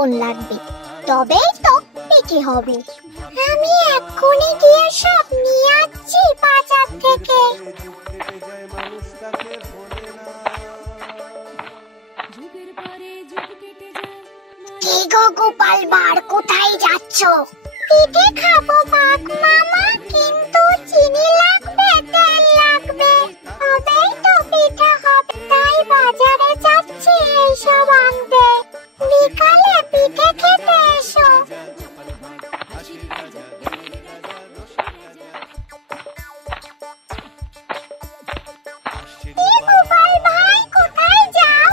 লবণ লাগবে, তবেই তো পিঠে হবে। আমি এক্ষুনি গিয়ে সব নিয়ে আসছি বাজার থেকে। কি গো গোপাল ভাঁড়, কোথায় যাচ্ছ? পিঠে খাবো বাঘ মামা, কিন্তু চিনি লাগবে, তেল লাগবে, তবেই তো পিঠে হবে। তাই বাজারে যাচ্ছি এইসব আনতে। বিকালে পিঠে খেতে এসো। গোপাল ভাই, কোথায় যাও?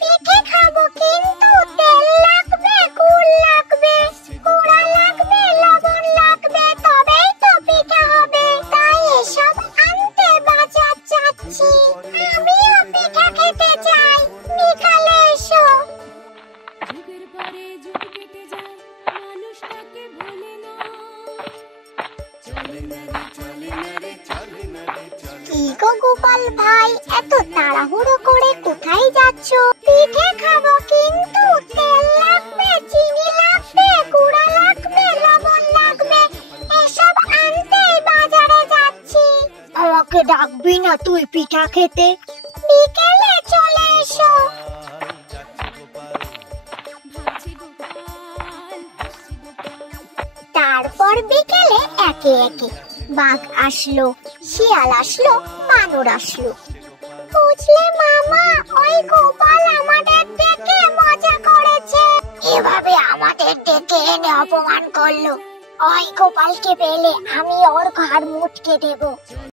পিঠে খাবো, কিন্তু তেল লাগবে, গুড় লাগবে, গুঁড়া লাগবে, লবণ লাগবে, তবেই তো পিঠে হবে। তাই এসব আনতে বাজার যাচ্ছি। আমিও পিঠে খেতে চাই, বিকালে এসো। কি গো গোপাল ভাই, এত তাড়াহুড়ো করে কোথায় যাচ্ছ? পিঠে খাবো, কিন্তু তেল লাগবে, চিনি লাগবে, গুঁড়া লাগবে, লবণ লাগবে, এসব আনতে বাজারে যাচ্ছি। আমাকে ডাকবি না তুই পিঠা খেতে? বিকেলে চলে এসো। তারপর বিকেলে একে একে বাঘ আসলো, শিয়াল আসলো, বানর আসলো। বুঝলে মামা, ওই গোপাল আমাদের ডেকে মজা করেছে। এভাবে আমাদের ডেকে এনে অপমান করলো। ওই গোপালকে পেলে আমি ওর ঘাড় মুটকে দেব।